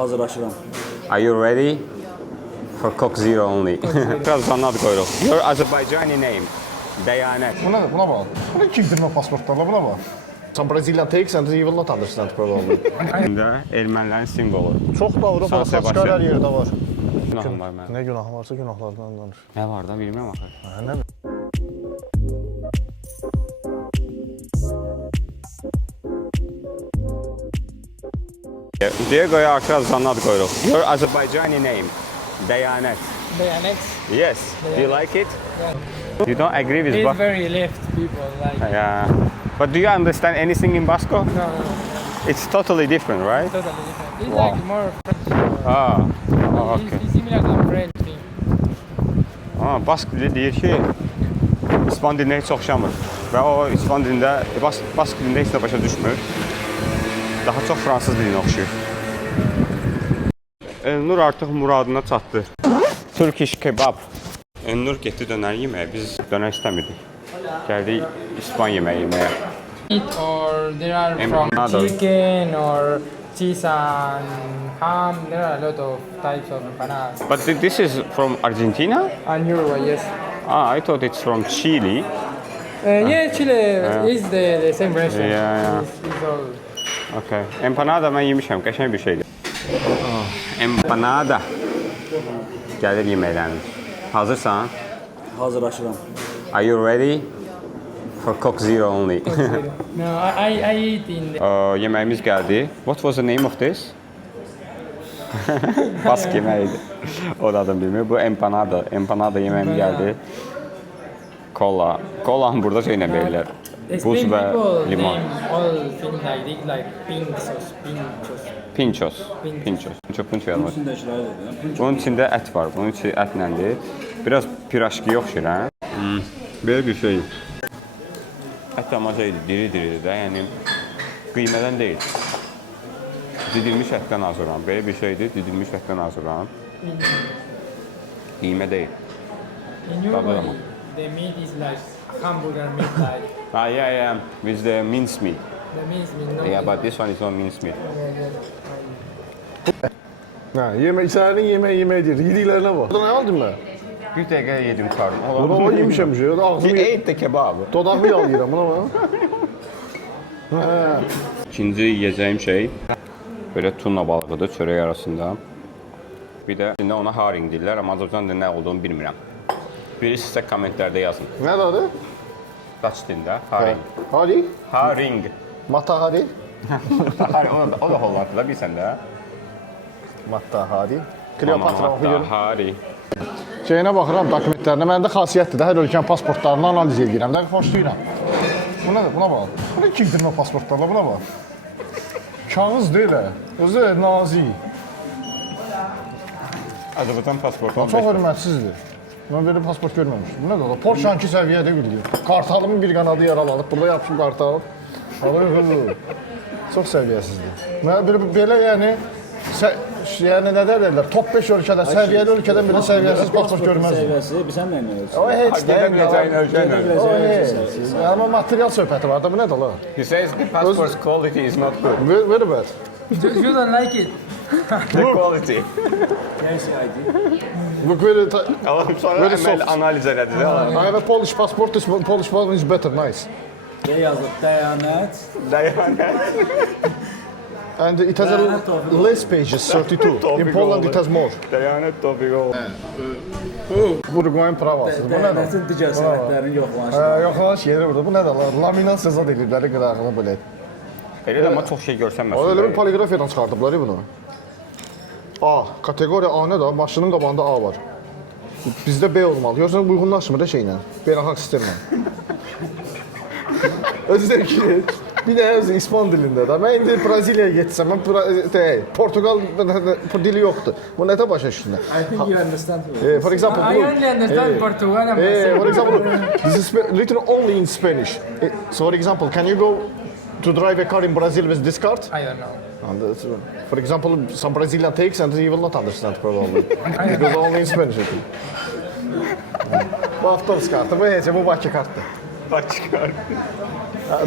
Hazırlaşıram. Are you ready? For Coke Zero only. Biraz zanad koyuruq. Your Azerbaycani name. Deyanet. Buna bax. Buna girdirmə pasportlarla buna bax. Some Brazilian takes and you will not understand probably. İçində ermənilərin simvolu. Çox da Avropada San saçqar hər yerdə var. Günahım var mənim. Nə günahı varsa günahlardan danış. Nə var da bilmirəm axı. Nə bilim. Diego'ya artıq zanad koyuruq. Your Azerbaycani name. Deyanet. Bayonet. Yes. Do you like it? You don't agree with It's Basque? very left people like. Yeah. But do you understand anything in Basque? No, It's totally different, right? totally different. It's Wow. like more French. Ah. Oh, okay. It's similar to French thing. Aa, Bask dili deyir ki, İspan dilinə heç oxşamır və o İspan dilində, Bask dilində heç də başa düşmür. Daha çox fransız dilinə oxşuyur. Elnur artıq muradına çatdı. Turkish kebab. Elnur getdi dönər yeməyə, biz dönər istəmirdik. Gəldik İspan yeməyi yeməyə. Meat or there are Empanada. from chicken or cheese and ham. There are a lot of types of empanadas. But this is from Argentina? And Uruguay, yes. Ah, I thought it's from Chile. Yeah, Chile is the same restaurant. Yeah. It's all. Okay. Empanada mən yemişəm, qəşəng bir şeydir. Empanada. Gəlir yeməklərimiz. Hazırsan? Hazırlaşıram. Are you ready? For Coke Zero only. No, I eat in the. Yeməyimiz gəldi. What was the name of this? Bask yeməyidir. O da adam bilmir. Bu empanada. Empanada yeməyimiz gəldi. Kola. Kolanı burada şeylə verirlər. Buz Spain və people limon. name all things like this, like pinchos, pinchos. Pinchos. Pinchos. Pinchos. Pincho yazılır. İçindəkiləri dedim. Bunun içində ət var. Bunun içi ətləndi. Biraz piraşkiyə oxşayır, hə? Belə bir şey. Ət amaca idi, diri-diridir də, yəni qiymədən deyil. Didilmiş ətdən hazırlanır. Belə bir şeydir, didilmiş ətdən hazırlanır. Qiymə deyil. In Uruguay, Tabii. the meat is like hamburger meat, like Ah, yeah, with the mince meat. the meat. No, Yeah, but this one is not mince meat. Hə, yeməklərin yemək deyir. Yediklərinə bax. Burada nə aldın mən? Bir dəqiqə yedim karnım. Burada o yemişəm şey. Ağzımı Eat the kebabı. dodağımı yalayıram buna bax. Hə. İkinci yiyəcəyim şey belə tuna balığıdır çörək arasında. Bir də içində ona haring deyirlər, amma Azərbaycan dilində nə olduğunu bilmirəm. Biri sizə kommentlərdə yazın. Nə adı? Daç dilində haring. Hadi. Haring. Mata hadi. O da Hollanda'da bilsən də. Mata hadi. Kleopatra oxuyuram. Hari. Şeyinə baxıram dokumentlərinə. Məndə xasiyyətdir də hər ölkənin pasportlarını analiz edirəm. Də xoşlayıram. Buna bax. Buna girdirmə pasportlarla buna bax. Kağız deyil hə. Özü nazik. Azərbaycan pasportu. Çox hörmətsizdir. Mən belə pasport görməmişdim. Bu nədir ola? Porsche-anki səviyyədə bildir. Kartalımın bir qanadı yaralanıb. Burada yapışıb kartal. Çox səviyyəsizdir. Mən belə yəni yəni nə deyirlər? Top 5 ölkədə, səviyyəli ölkədən belə səviyyəsiz pasport görməzdim. Səviyyəsi, bilsən nə olur? O heç Gələcəyin ölkəylə. Amma material söhbəti var da, bu nədir ola? He says the passport's quality is not good. Very bad. You don't like it. The quality. Neyse ID. Look very... Allahım sonra Very əməl soft. analiz elədi də. I have a Polish passport, this Polish passport is better, nice. Ne yazıb? Dəyanət. Dəyanət. And it has a less pages, 32. In Poland it has more. Dəyanət topiq oldu. Uruguayın pravasıdır. Bu nədir? Dəyanətin digər sənədlərin yoxlanışı. Yoxlanış yeri burada. Bu nədir? Laminasiya zad edibləri qırağını belə. Elə də amma çox şey görsənməsin. O elə bir poligrafiyadan çıxardıblar bunu. A, kateqoriya A nədir? Maşının qabağında A var. Bizdə B olmalı. Görürsən uyğunlaşmır da şeylə, beynəlxalq sistemlə. Özü ki, bir də özü İspan dilində də. Mən indi Braziliyaya getsəm, Portugal dili yoxdur. Bu nətə başa düşdün? I think you understand. For example, I only understand Portugal and for Brazil. example, this is written only in Spanish. So, for example, can you go to drive a car in Brazil with this card? I don't know. And for example, some Brazilian takes and you will not understand probably. Because only in Spanish. Bu avtobus kartı, bu heç bu Bakı kartı. Başkar.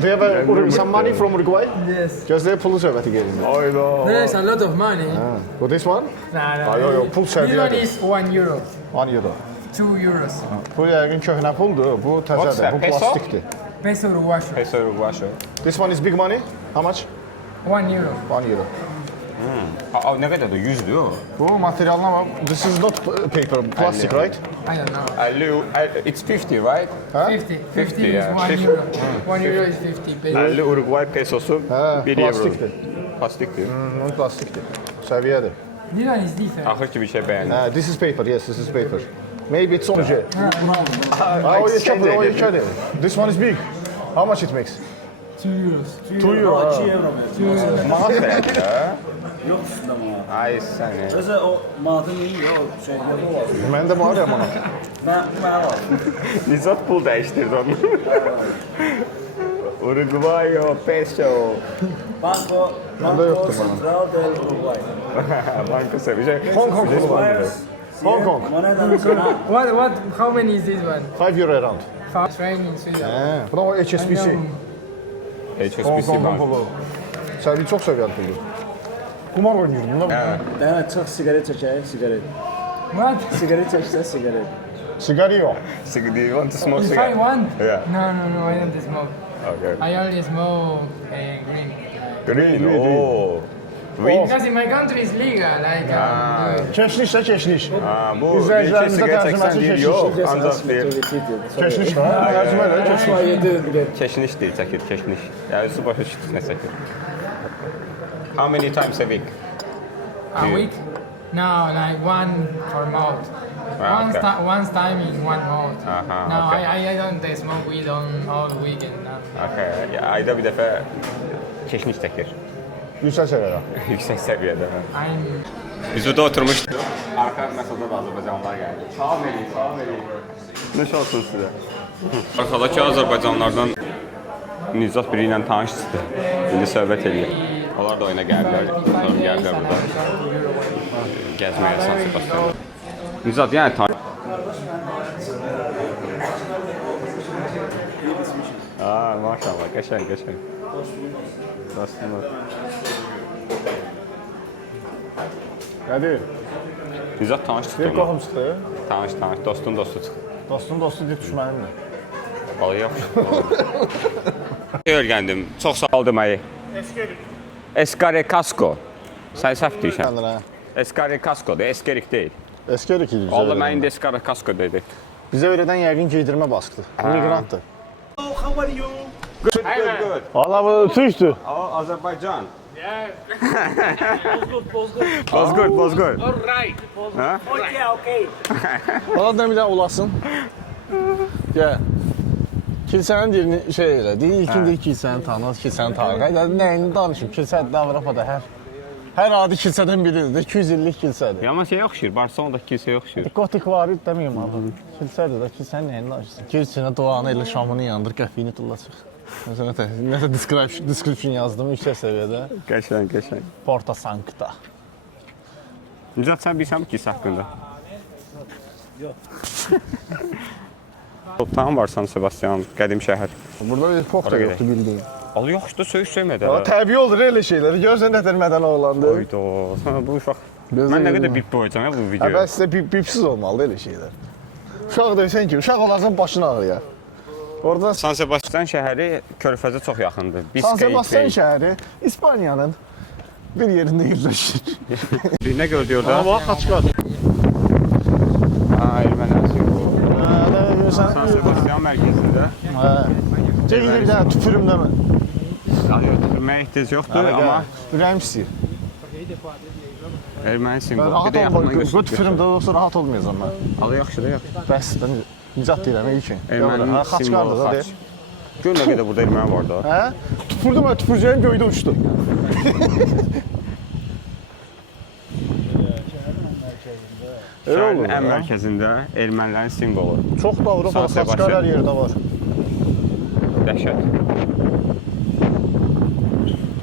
Do you have some money from Uruguay? Yes. Gözləyə pulu söhbəti gəlin. Ayda. There's a lot of money. For this one? Nah, Ay, yo, yo, pul This one səviyyədir. is 1 euro, 1 euro. 2 euros. Bu yəqin köhnə puldur, bu What's təzədir, that, bu peso? plastikdir. Peso uruguayo. Peso Uruguayo. This one is big money. How much? 1 euro. 1 euro. Ne kadardır? 100'dür o. Bu materialına bak. This is not paper, plastic, right? I don't know. It's 50, right? 50. 50 is yeah. 1 euro. 1 euro is 50 pesos. 50 Uruguay pesosu Hə, 1 euro. plastikdir. Plastikdir. Bunun plastikdir. Səviyyədir. This one is different. Axır ki bir şey beğendim. This is paper, yes, this is paper. Maybe it's orange. Exchange Oh, you edildi. can. This one is big. How much it makes? 2 euros. 2 euro. 2 euro verir. Manat verdi ha? Yok üstünde manat. Ay səni. Özü o manatın iyi yok. Şey yok var. Məndə var ya manat. Ben var. Nizat pul dəyişdirdi onu. Uruguayo peso. Banco yoktu bana. Central del Uruguay. Banka seviyor. Hong Kong pulu var. Hong Kong. Moneda nacional. How many is this one? 5 euro around. It's raining in Sweden. Bu da o HSBC. Hong HSBC Kong bank. pulu. Səviyyə çox səviyyəli puldur. Qumar oynayır bunda. Evet çok sigaret çeker, sigaret. What? Sigaret çekse sigaret. Sigarı yox. Do you want to smoke If I cigarette? want? Yeah. No, I don't smoke. Okay. I only smoke green. Green. Oh. Green. Because in my country it's legal, I can do it. Keşniş də keşniş. Bu İzləyicilərimizə bir sigaret tərcüməsi çəksən deyir, keşniş. yox, ancaq deyir. Keşniş də. Tərcümə elə keşniş. That's why you didn't get. Keşniş deyir, çəkir, keşniş. Yəni su başa düşdünüz nə çəkir. How many times a week? A week? No, like one for month. okay. Once time in 1 month. No, okay. I don't smoke weed on all weekend. No. Okay. Ayda bir dəfə keşniş çəkir. Yüksək səviyyədə. Yüksək səviyyədə. I'm Biz burada oturmuşduq. Arka məsəldə də Azərbaycanlılar gəldi. Salam eləyin, salam eləyin. Nəş olsun sizə. Arxadakı Azərbaycanlılardan Nizat biri ilə tanış çıxdı. İndi söhbət eləyir. Onlar da oyuna gəldilər. Sonra gəldilər burada. Gəzməyə San Sebastian'da. Nizat, yəni tanış. Maşallah, qəşəng, qəşəng. Dostumlar. Nədir? Nizat tanış çıxdı. Bir onunla. qohum çıxdı. Tanış, dostun dostu çıxdı. Dostun dostu deyib düşmənimdir. Balı yaxşı. Öyrəndim. Çox sağ ol deməyi. Escare Casco. Sən səhv deyirsən. Kəndinə. Escare Casco'dur, Eskerik deyil. Eskerik idi bizə Valla mən öyrədən. indi Escare Casco dedi. Bizə öyrədən yəqin giydirmə baskıdır. Migrantdır. How are you? Good. Valla bu Türkdür. Azərbaycan. Bozgur. Bozgur. Okay. Valla da bir də olasın. Gəl. Kilsənin dilini şey elə, deyir ilkin deyir kilsəni tanımaz, kilsəni tanır. Nəyini danışım, kilsədir Avropada hər adi kilsədən biridir, 200 illik kilsədir. Amma şey oxşur, Barcelona'dakı kilsəyə oxşur. Gotik var idi deməyim abi. Kilsədir də, kilsənin nəyini danışsın. Kilsənin duanı elə şamını yandır, qəfiyini tullacaq. Məsələn, nəsə description yazdım yüksək səviyyədə. Qəşəng. Porta Sancta. Nizat, sən bilirsən bu kilsə haqqında? Yox. Toptan var San Sebastian, qədim şəhər. Burada bir pop da yoxdur bildiyim. Al yaxşı, söyüş söymədə. Təbii olur elə şeylər. Görsən nətər mədən oğlandı. Oyda, bu uşaq. Mən nə qədər bip boyacam bu videoya. Bəs sizə bipsiz olmalıdır elə şeylər. Uşaq deyirsən ki, uşaq olarsan başın ağrıyar. Orada San Sebastian şəhəri körfəzə çox yaxındır. San Sebastian şəhəri İspaniyanın bir yerində yerləşir. Nə gördük orada? Amma Xaçqar. Ermənisi bu. Görsən. San Sebastian mərkəzində. Çəkildir bir dənə tüpürüm demə. Tüpürməyə ehtiyac yoxdur, amma Ürəyim istəyir. erməni simvolu. Bir Rahat də yaxından olma, bu göstər. tüpürüm də olsa rahat olmayacam mən. Alı yaxşıdır, yaxşı. Bəs nicat deyirəm ilkin. Erməninin Xaçqardır simvolu da xaç. deyir. Gör nə qədər burada erməni var da. Hə? Tüpürdüm, tüpürcəyim göydə uçdu. Şəhərin ən mərkəzində ermənilərin simvolu. Çox da Avropada San Xaçqar hər yerdə var. Dəhşət.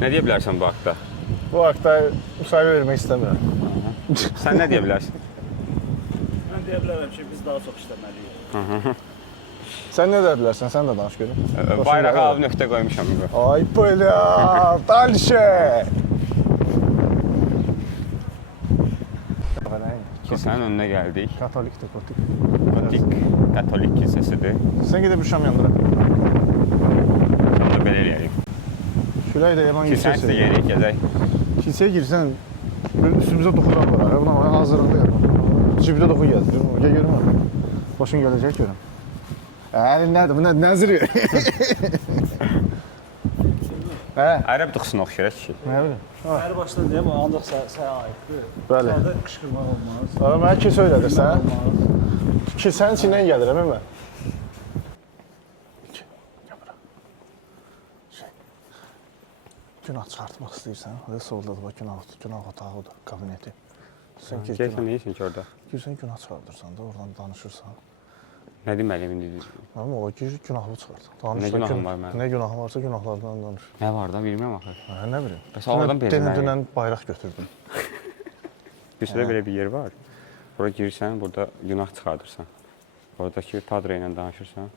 Nə deyə bilərsən bu haqda? Bu haqda müsahibə vermək istəmirəm. Sən nə deyə bilərsən? Ben diyebilirim ki biz daha çok işlemeliyik. Sən nə dedilərsən? Sən də danış görüm. Bayrağa alıb nöqtə qoymuşam. Ay bля, dальше. Kilsənin önünə gəldik. Katolikdir, gotik. Katolik kilsəsidir. Sən gedib bir şam yandıra. Onu belə eləyək. Şurayı da elan Kilsənin üstə yeririk, gəzək. Kilsəyə girsən, üstümüzə toxular var. Buna hazırlıqlı cibdə toxu gəzdir. Gəl görüm. Başın gələcək görüm. Nədir? Bu nədir? Nəzir Ərəb dıxsına oxşayır ki. Nə bilim? Her başta değil mi? Ancak sənə aiddir. Bəli. Orada qışqırmaq olmaz. Mənə ki söylədir sən? Olmaz. Kilsənin içindən gəlirəm mən. Günah çıxartmaq istəyirsən, orada soldadır, bax günah otağıdır, kabineti. Sən Gəlsən nə üçün ki orada? girsən günah çıxardırsan da, oradan danışırsan. Nə deməliyim indi? Amma o günahlı çıxart. Nə günahın var mənim? Nə günahın varsa günahlardan danış. Nə var da bilmirəm axı. Nə bilim. Bəs oradan bezmək. Dünən bayraq götürdüm. Kürsüdə belə bir yer var. Ora girirsən, burada günah çıxardırsan. Oradakı padre ilə danışırsan.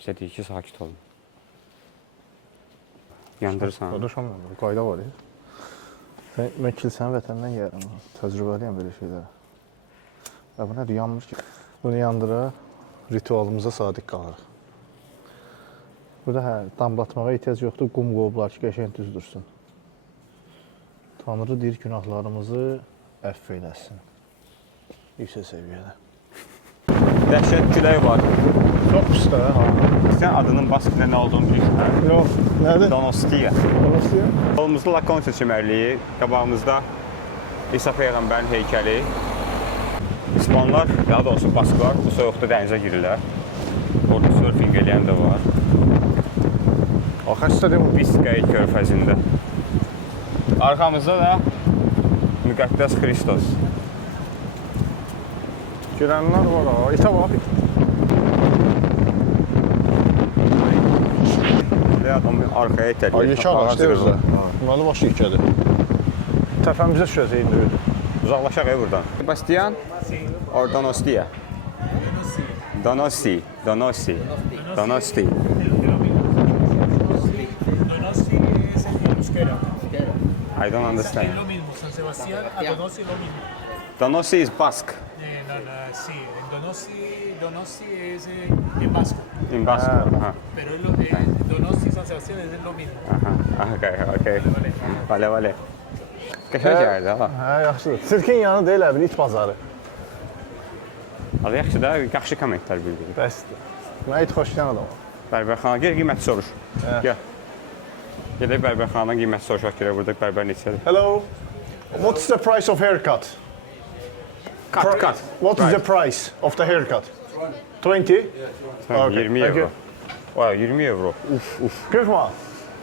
Bizə deyir ki, sakit olun. Yandırırsan. Danışamam, qayda var ya. Mən kilsənin vətənindən gəlirəm. Təcrübəliyəm belə şeylərə. Və bu nədir? Yanmır ki. Bunu yandıra, ritualımıza sadiq qalırıq. Burada damlatmağa ehtiyac yoxdur. Qum qovublar ki, qəşəng düz dursun. Tanrı deyir günahlarımızı əff eləsin. Yüksək səviyyədə. Dəhşət külək var. Çox pis də, ha. Sən adının baskında nə olduğunu bilirsən. Yox, nədir? Donostia. Donostia? Yolumuzda Lakonsa çimərliyi, qabağımızda İsa Peyğəmbərin heykəli. İspanlar, daha doğrusu Basklar bu soyuqda dənizə girirlər. Orada surfing eləyən də var. O xəstədir bu. Biskay körfəzində. Arxamızda da Müqəddəs Xristos. Girənlər var, ha. İtə bax. Adamı arxaya itələyir. Yekə ağac deyir özə. Deməli başı yekədir. Təpəmizə düşəcək indi. Uzaqlaşaq buradan. Sebastian or Donostia? Donosti. Donosti. Donosti. Donosti es en euskera. I don't understand. Es lo mismo, San Sebastián a Donosti es lo mismo. Donosti is Basque. Sí, en Donosti es en vasco, In Basque. Aha. pero Donosti y San Sebastián es lo mismo. Aha. Okay. Vale. Qəşəng yerdir ha. Hə, yaxşıdır. Sirkin yanı deyil, bir it bazarı. Adı yaxşı da, yaxşı kommentlər bildirir. Bəsdir. Mən it xoşlayan adamam. Bərbərxana, gəl qiymət soruş. Gəl. Gələk bərbərxanadan qiymət soruşaq görə burada bərbər neçədir? Hello. What's the price of haircut? Cut. What is the price of the haircut? 20? Okay, 20 thank you. euro. Vay, 20 euro. Uf. 40 manat.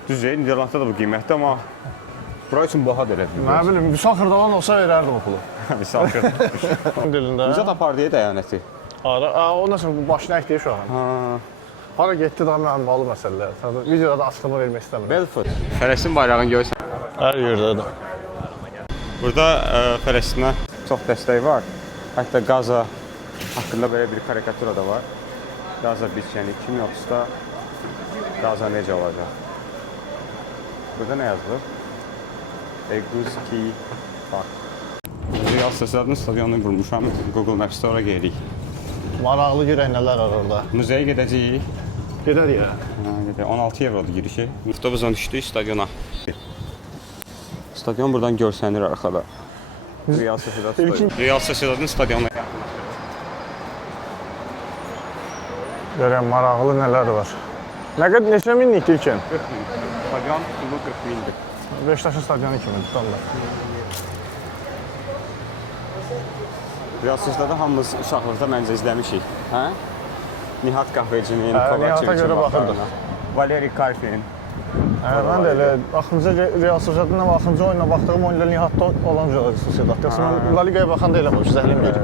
Düzdür, Niderlandda da bu qiymətdir, amma bura üçün bahadır elədir. Nə bilim, Vüsal Xırdalan olsa verərdim o pulu. Misal ki. Dilində. Necə tapar deyə dəyanəti? O nəsə başına əkdiyi uşağın. Hara getdi daha mənim malı məsələlər. Videoda da açıqlama vermək istəmirəm. Belfort. Fələstin bayrağını görsən. Hər yerdədir. Burada Fələstinə çox dəstək var. Hətta Qaza haqqında belə bir karikatura da var. Qaza biçəni 2030-da Qaza necə olacaq? Burada nə yazılır? Eguski Park. Real Sociedad'ın stadionunu vurmuşam. Google Maps'də ora gelirik. Maraqlı görək nələr var orada. Muzeyə gedəcəyik. Gedər ya. 16 eurodur girişi. Avtobusdan düşdük stadiona. Stadion buradan görsənir arxada. Real Sociedad stadionu. Real Sociedad'ın stadionuna yaxınlaşırıq. Görəm maraqlı nələr var. Nə qədər neçə minlikdir ikən? 40 min. Stadion pulu 40 mindir. Beşiktaşın stadionu kimidir tutarlar. Real Sociedad'ı hamımız uşaqlıqda məncə izləmişik. Hə? Nihat Qahvecinin, Nihata görə baxırdıq. Valeri Karpin. Mən də elə axırıncı Real Sociedadın axırıncı oyuna baxdığım oyunda Nihatda olan Real Sociedad. Yoxsa mən La Ligaya baxanda elə bu zəhləm gedir.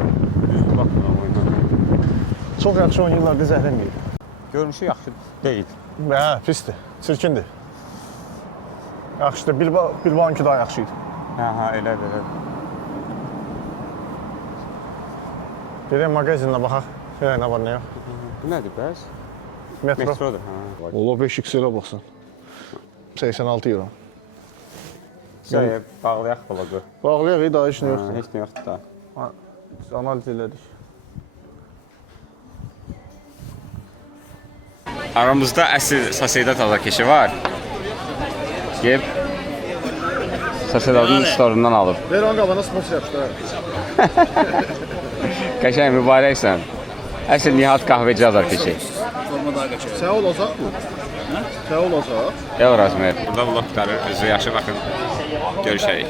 Düzdür, baxmıram oyuna. Çox yaxşı oynayırlar da zəhləm gedir. Görünüşü yaxşı deyil. Hə, pisdir, çirkindir. Yaxşıdır, Bilbao'nunki daha yaxşı idi. Hə, elədir. Gedək mağazinə baxaq. Nə var, nə yox? Bu nədir bəs? Metro. Metrodur. Ha. Ola 5 XL-ə baxsan. 86 euro. Şey, bağlayaq vloqu. Bağlayaq, daha heç nə yoxdur. Heç nə yoxdur da. Analiz elədik. Aramızda əsl Sociedad azarkeşi var. Gəlib Sociedadın storundan alıb. Ver onun qabana sponsor yapışdır. Qəşəng mübarəksən. Əsl Nihat kahveci azarkeşi. Sən olacaq bu. Sən olacaq. El Razmer. Burada vlog qutarır. Özü yaxşı baxın. Görüşərik.